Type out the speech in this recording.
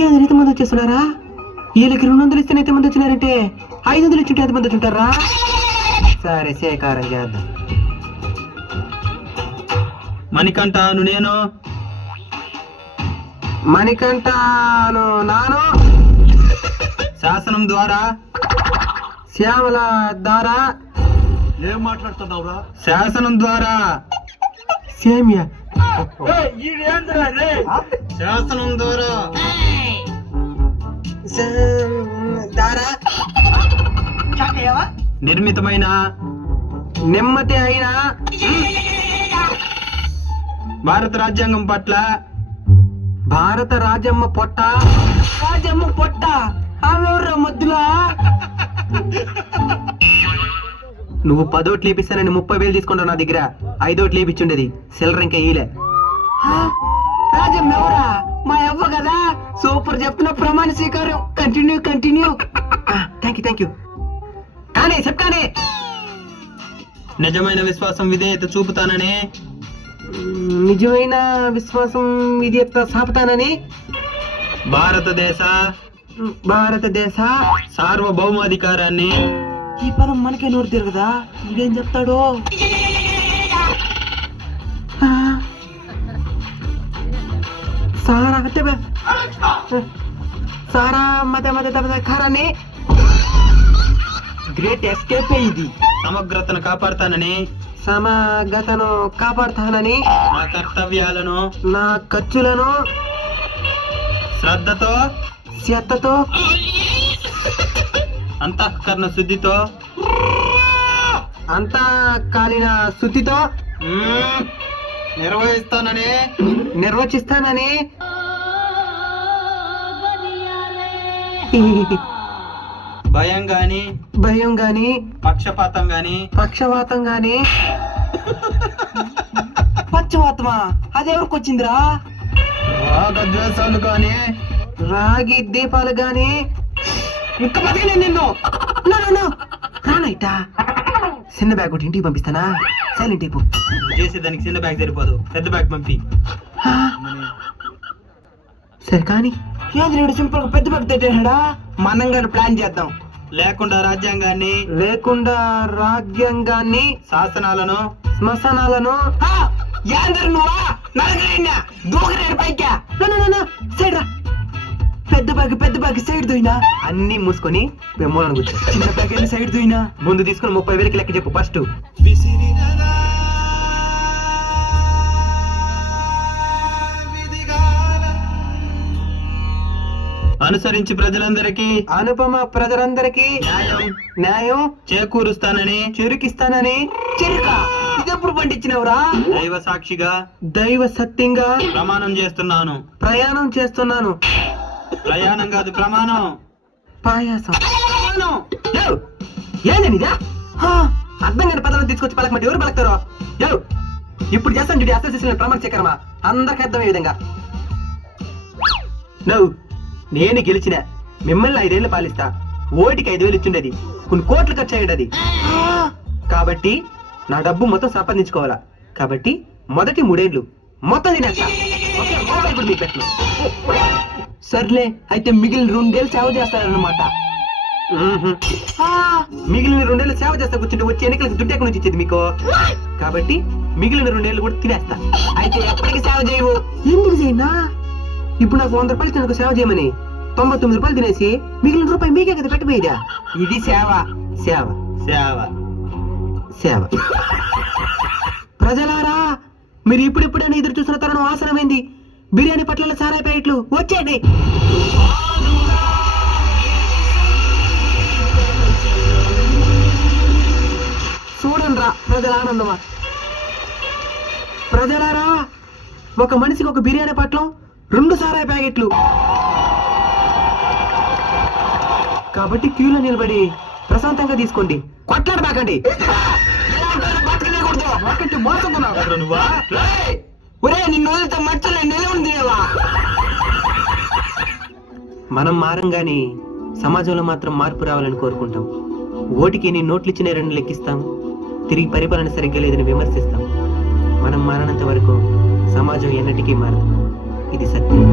ఏంది ఎంతమంది వచ్చేస్తున్నారా? వీళ్ళకి 200 ఇస్తే ఎంతమంది వచ్చినారంటే 500 ఇచ్చింటే ఎంతమంది వచ్చుంటారా? సరే సేకారం చేద్దాం. మణికంఠను నేను, మణికంఠను నాను, శాసనం ద్వారా, శ్యామల ద్వారా. ఏం మాట్లాడుతున్నావురా? శాసనం ద్వారా, సేమియా శాసనం ద్వారా, నిర్మితమైన నెమ్మది అయిన భారత రాజ్యాంగం పట్ల, భారత రాజమ్మ పొట్ట. రాజమ్మ పొట్ట ఆమెవర్రా మధ్యలో? నువ్వు 10 ఓట్లు లేపిస్తానని 30,000 తీసుకుంటావు నా దగ్గర. 5 ఓట్లు లేపించుండేది సిల్లర్ ఇంకా ఈలే. రాజమ్మ ఎవరా? మా అవ్వ కదా. సూపర్ చెప్తున్నా. ప్రమాణ స్వీకారం. Continue continue. Thank you. కానీ చెప్తానే. నిజమైన విశ్వాసం విధేయత చూపుతానని, నిజమైన విశ్వాసం విధేయత సాపుతానని, భారతదేశ సార్వభౌమాధికారాన్ని. ఈ పదం మనకే నోరు తిరగదా? ఇదేం చెప్తాడో? సారా మత ఖారాన్ని. గ్రేట్ ఎస్కేప్ ఇది. సమగ్రతను కాపాడుతానని, నా కర్తవ్యాలను, నా ఖర్చులను శ్రద్ధతో, అంతఃకరణ శుద్ధితో, అంతఃకాలీన శుద్ధితో నిర్వచిస్తానని భయం గాని పక్షపాతం గాని పక్షపాతమా? అదెవరికి వచ్చిందిరా? రాగద్వేషాలు గాని, రాగి దీపాలు గాని ఇంకా బతికినే నిన్ను. రానైటా చిన్న బ్యాగ్ ఒకటి ఇంటికి పంపిస్తానా? సైలెంట్ అయిపో. చేసేదానికి చిన్న బ్యాగ్ సరిపోదు, పెద్ద బ్యాగ్ పంపి. సరే కానీ ఏది సింపుల్ గా పెద్ద బ్యాగ్ తెచ్చాడా? మనం కానీ ప్లాన్ చేద్దాం. లేకుండా రాజ్యాంగాన్ని శాసనాలను, శ్మశానాలను. పెద్ద బ్యాగ్ సైడ్ దోయినా. అన్ని మూసుకొని మూలను కూర్చో. చిన్న బ్యాగ్ సైడ్ దోయినా. ముందు తీసుకుని 30,000కి లెక్క చెప్పు ఫస్ట్. అనుసరించి అనుపమ ప్రజలందరికీ న్యాయం చేకూరుస్తానని. చెరుక ఇదెప్పుడు పండించినవరా? దైవ సత్యంగా ప్రమాణం చేస్తున్నాను. ప్రయాణం చేస్తున్నాను. ప్రయాణం కాదు, ప్రమాణం. పాయాసం. ఏందనిదా? అర్థం కాని పదాలను తీసుకొచ్చి పలకమంటే ఎవరు పలకతారో? ఇప్పుడు చేస్తాను చూడు అసోసియేషన్ ప్రమాణ చక్రమా. అందరికి అర్థమయ్యే విధంగా. నేను గెలిచిన మిమ్మల్ని 5 ఏళ్ళు పాలిస్తా. ఓటికి 5,000 ఇచ్చిండేది కొన్ని కోట్లు ఖర్చు అయ్యేది. కాబట్టి నా డబ్బు మొత్తం సంపాదించుకోవాలా. కాబట్టి మొదటి 3 ఏళ్ళు మొత్తం తినేస్తా. సర్లే అయితే మిగిలిన 2 ఏళ్ళు సేవ చేస్తారన్నమాట. మిగిలిన 2 ఏళ్ళు సేవ చేస్తా కూర్చుంటే వచ్చే ఎన్నికలకు దుడ్డు ఎక్కడి నుంచి ఇచ్చేది మీకు? కాబట్టి మిగిలిన 2 ఏళ్ళు కూడా తినేస్తా. అయితే ఎప్పటికీ సేవ చేయవు. ఎందుకు చేయనా? ఇప్పుడు నాకు 100 రూపాయలు నాకు సేవ చేయమని 99 రూపాయలు తినేసి మిగిలిన రూపాయి మీకే కదా పెట్టబోయేదా? ఇది సేవ. ప్రజలారా, మీరు ఇప్పుడిప్పుడైనా ఎదురు చూసిన తరుణం అవసరమైంది. బిర్యానీ పట్ల సారాయి ప్యాకెట్లు వచ్చేయండి. చూడండి రా ప్రజల ఆనందమా. ప్రజలారా, ఒక మనిషికి ఒక బిర్యానీ పట్లం, 2 సారాయి ప్యాకెట్లు. కాబట్టి క్యూలో నిలబడి ప్రశాంతంగా తీసుకోండి. కొట్లాడబాకండి. మనం మారం గాని సమాజంలో మాత్రం మార్పు రావాలని కోరుకుంటాం. ఓటికి ఎన్ని నోట్లు ఇచ్చిన 2 లెక్కిస్తాం. తిరిగి పరిపాలన సరిగ్గా లేదని విమర్శిస్తాం. మనం మారనంత వరకు సమాజం ఎన్నటికీ మారదు. ఇది సత్యం.